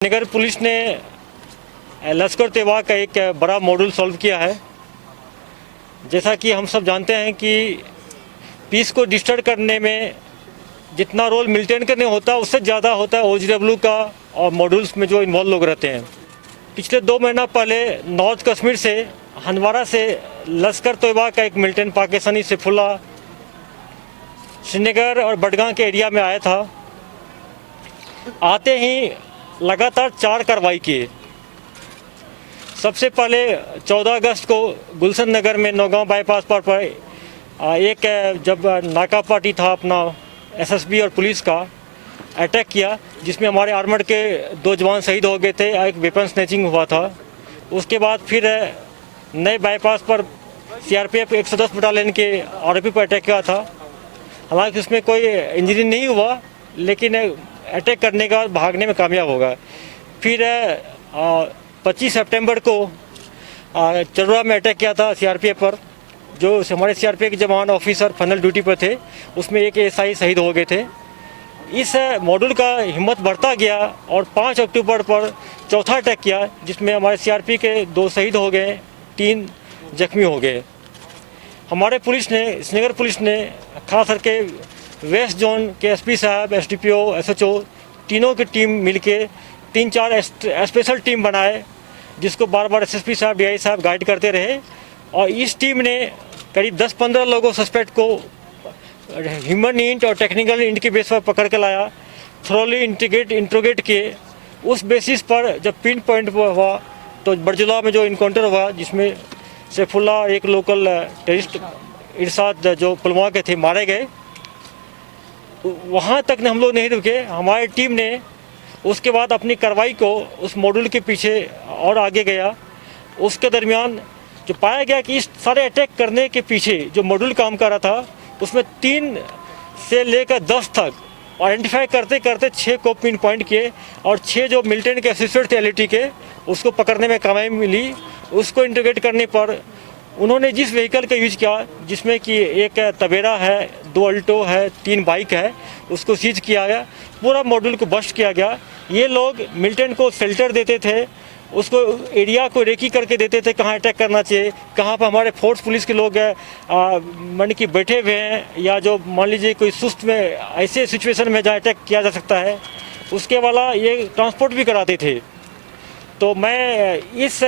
नगर police ने लश्कर तैयबा का एक बड़ा मॉड्यूल सॉल्व किया है। जैसा कि हम सब जानते हैं कि पीस को डिस्टर्ब करने में जितना रोल मिलिटेंट करने होता है उससे ज़्यादा होता है OGW का और मॉड्यूल्स में जो इन्वॉल्व लोग रहते हैं। पिछले 2 महीना पहले नॉर्थ कश्मीर से हंदवारा से लश्कर तैयबा का एक मिलिटेंट पाकिस्तानी सैफुल्लाह श्रीनगर और बडगाम के एरिया में आया था। आते ही लगातार 4 कार्रवाई किए। सबसे पहले 14 अगस्त को गुलशन नगर में नौगांव बाईपास पर एक जब नाका पार्टी था अपना SSB और पुलिस का अटैक किया, जिसमें हमारे आर्मड के 2 जवान शहीद हो गए थे, एक वेपन स्नैचिंग हुआ था। उसके बाद फिर नए बाईपास पर CRPF 110 बटालियन के ROP पर अटैक किया था। हालांकि उसमें कोई इंजरी नहीं हुआ, लेकिन अटैक करने का भागने में कामयाब होगा। फिर 25 सितंबर को चरुआ में अटैक किया था CRPF पर, जो हमारे CRPF के जवान ऑफिसर फाइनल ड्यूटी पर थे, उसमें एक SI शहीद हो गए थे। इस मॉड्यूल का हिम्मत बढ़ता गया और 5 अक्टूबर पर चौथा अटैक किया, जिसमें हमारे CRPF के 2 शहीद हो गए, 3 जख्मी हो गए। हमारे पुलिस ने, श्रीनगर पुलिस ने खास करके वेस्ट जोन के SP साहब, SDPO, SHO तीनों की टीम मिलके 3-4 स्पेशल टीम बनाए, जिसको बार बार SSP साहब, DI साहब गाइड करते रहे। और इस टीम ने करीब 10-15 लोगों सस्पेक्ट को ह्यूमन इंट और टेक्निकल इंट के बेस पर पकड़ के लाया, थ्रोली इंट्रोगेट किए। उस बेसिस पर जब पिन पॉइंट हुआ तो बरजुला में जो इनकाउंटर हुआ, जिसमें सैफुल्लाह एक लोकल टेररिस्ट इरशाद जो पुलवामा के थे मारे गए, वहाँ तक हम लोग नहीं रुके। हमारी टीम ने उसके बाद अपनी कार्रवाई को उस मॉड्यूल के पीछे और आगे गया। उसके दरमियान जो पाया गया कि इस सारे अटैक करने के पीछे जो मॉड्यूल काम कर रहा था, उसमें 3 से लेकर 10 तक आइडेंटिफाई करते करते 6 को पिन पॉइंट किए और 6 जो मिलिटेंट के एसोसिएट थे LET के, उसको पकड़ने में कामयाबी मिली। उसको इंटीग्रेट करने पर उन्होंने जिस व्हीकल का यूज किया, जिसमें कि एक तवेरा है, 2 अल्टो है, 3 बाइक है, उसको सीज किया गया। पूरा मॉड्यूल को बस्ट किया गया। ये लोग मिलिटेंट को शेल्टर देते थे, उसको एरिया को रेकी करके देते थे कहाँ अटैक करना चाहिए, कहाँ पर हमारे फोर्स पुलिस के लोग मान कि बैठे हुए हैं, या जो मान लीजिए कोई सुस्त में ऐसे सिचुएशन में जहाँ अटैक किया जा सकता है, उसके वाला ये ट्रांसपोर्ट भी कराते थे। तो मैं इस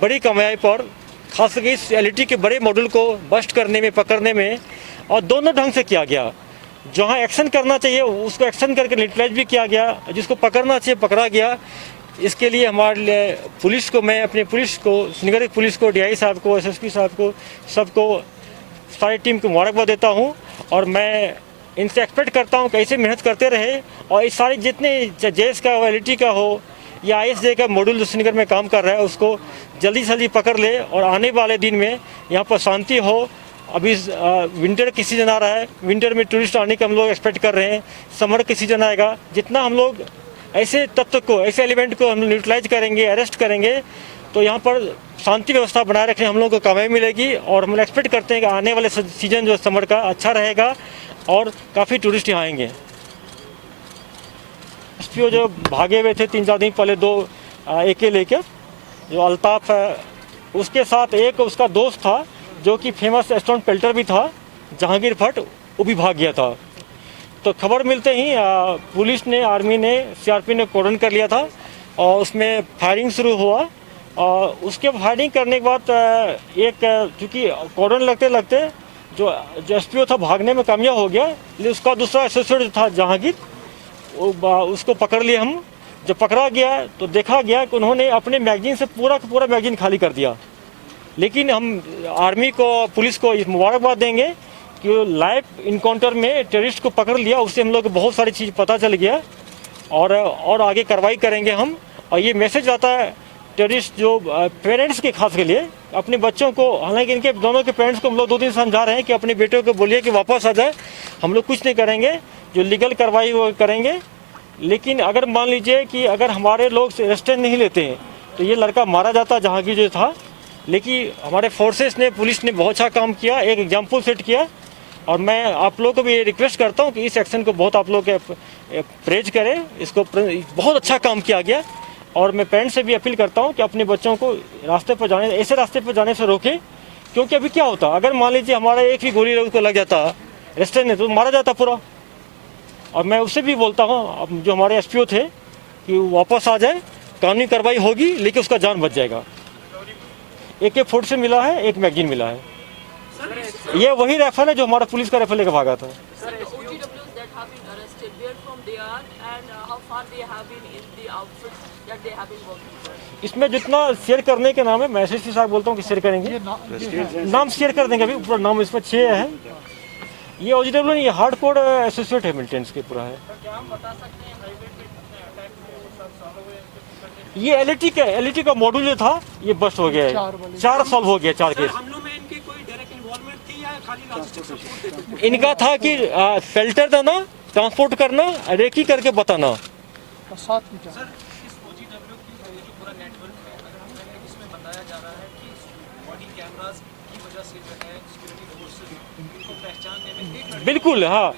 बड़ी कामयाबी पर खास करके इस LET के बड़े मॉड्यूल को बस्ट करने में, पकड़ने में, और दोनों ढंग से किया गया। जहाँ एक्शन करना चाहिए उसको एक्शन करके न्यूट्रलाइज भी किया गया, जिसको पकड़ना चाहिए पकड़ा गया। इसके लिए हमारे पुलिस को, मैं अपनी पुलिस को, श्रीनगर की पुलिस को, DI साहब को, SSP साहब को, सबको, सारी टीम को मुबारकबाद देता हूँ। और मैं इनसे एक्सपेक्ट करता हूँ कि ऐसे मेहनत करते रहे और इस सारे जितने JS का हो, LET का हो या ISJ का मॉड्यूल जो श्रीनगर में काम कर रहा है, उसको जल्दी से जल्दी पकड़ ले और आने वाले दिन में यहाँ पर शांति हो। अभी विंटर की सीज़न आ रहा है, विंटर में टूरिस्ट आने का हम लोग एक्सपेक्ट कर रहे हैं। समर की सीज़न आएगा, जितना हम लोग ऐसे तत्व को, ऐसे एलिमेंट को हम न्यूट्रलाइज करेंगे, अरेस्ट करेंगे, तो यहाँ पर शांति व्यवस्था बनाए रखने हम लोग को कामयाबी मिलेगी। और हम एक्सपेक्ट करते हैं कि आने वाले सीजन जो समर का अच्छा रहेगा और काफ़ी टूरिस्ट यहाँ आएंगे। SPO जो भागे हुए थे 3-4 दिन पहले, 2 AK लेके, जो अल्ताफ है, उसके साथ एक उसका दोस्त था जो कि फेमस स्टोन पेल्टर भी था, जहांगीर भट्ट, वो भी भाग गया था। तो खबर मिलते ही पुलिस ने, आर्मी ने, CRP ने कॉर्डन कर लिया था और उसमें फायरिंग शुरू हुआ। और उसके फायरिंग करने के बाद चूँकि कॉर्डन लगते लगते जो SPO था भागने में कामयाब हो गया, लेकिन उसका दूसरा एसोसिएट था जहांगीर, उसको पकड़ लिए हम। जब पकड़ा गया तो देखा गया कि उन्होंने अपने मैगजीन से पूरा का पूरा मैगजीन खाली कर दिया। लेकिन हम आर्मी को, पुलिस को इस मुबारकबाद देंगे कि लाइव इनकाउंटर में टेररिस्ट को पकड़ लिया। उससे हम लोग को बहुत सारी चीज़ पता चल गया और आगे कार्रवाई करेंगे हम। और ये मैसेज आता है टेररिस्ट जो पेरेंट्स के खास के लिए, अपने बच्चों को, हालांकि इनके दोनों के पेरेंट्स को हम लोग 2 दिन समझा रहे हैं कि अपने बेटों को बोलिए कि वापस आ जाए, हम लोग कुछ नहीं करेंगे, जो लीगल कार्रवाई वो करेंगे। लेकिन अगर मान लीजिए कि अगर हमारे लोग रेस्टेंट नहीं लेते हैं तो ये लड़का मारा जाता जहांगीर जो था। लेकिन हमारे फोर्सेस ने, पुलिस ने बहुत अच्छा काम किया, एक एग्जाम्पल सेट किया। और मैं आप लोगों को भी ये रिक्वेस्ट करता हूँ कि इस एक्शन को बहुत आप लोग प्रेज करें, इसको बहुत अच्छा काम किया गया। और मैं पेरेंट्स से भी अपील करता हूँ कि अपने बच्चों को रास्ते पर जाने, ऐसे रास्ते पर जाने से रोकें, क्योंकि अभी क्या होता, अगर मान लीजिए हमारा एक भी गोली उसको लग जाता रेस्टोरेंट में, तो मारा जाता पूरा। और मैं उससे भी बोलता हूँ, जो हमारे एसपीओ थे, कि वापस आ जाए, कानूनी कार्रवाई होगी, लेकिन उसका जान बच जाएगा। AK-40 से मिला है, एक मैगजीन मिला है। ये वही राइफल है जो हमारा पुलिस का राइफल लेकर भागा था। इसमें जितना शेयर करने के नाम है, मैं एसएसपी साहब बोलता हूँ कि शेयर करेंगे, नाम शेयर कर देंगे। अभी पूरा नाम इसमें 6 है। ये OGW नहीं, ये हार्ड कोड एसोसिएट है, मिलिटेंट्स के पूरा है। ये एलईटी का मॉड्यूल जो था, ये बस्ट हो गया है। 4 सॉल्व हो गया, 4 केस। इनका था कि शेल्टर देना, ट्रांसपोर्ट करना, रेकी करके बताना। बिल्कुल, हाँ।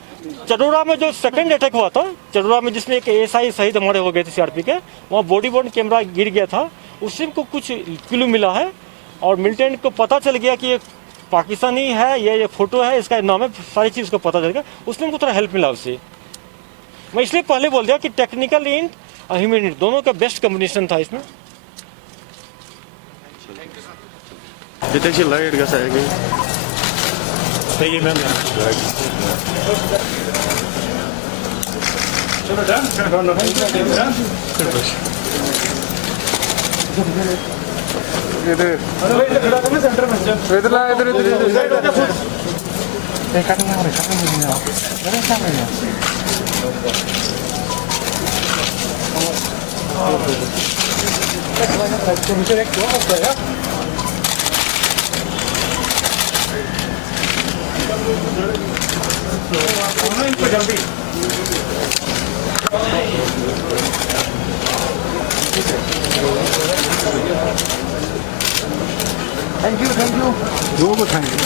चडोरा में जो सेकंड अटैक हुआ था, चडोरा में जिसमें एक एएसआई शहीद हमारे हो गए थे सीआरपी के, वहाँ बॉडी बोर्न कैमरा गिर गया था, उससे को कुछ क्लू मिला है और मिलिटेंट को पता चल गया कि ये पाकिस्तानी है, ये फोटो है, इसका नाम है, सारी चीज़ को पता चल गया। उसमें हमको थोड़ा हेल्प मिला उससे। मैं इसलिए पहले बोल दिया कि टेक्निकल एंड और ह्यूमन एंड दोनों का बेस्ट कॉम्बिनेशन था इसमें। लाइट का Thank you, ma'am. Thank you जो को थैंक यू।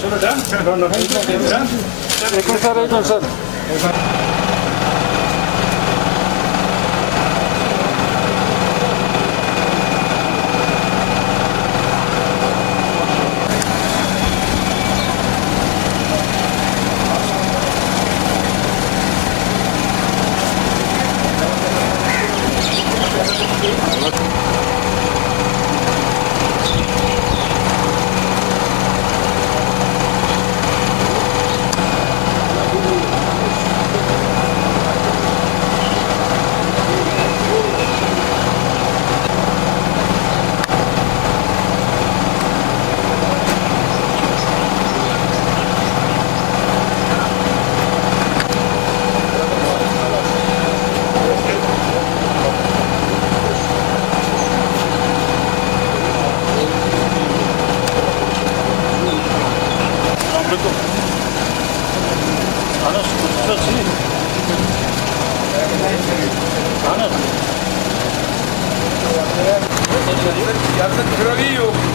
चलो डन एक minute sir. Yardım kralı yok.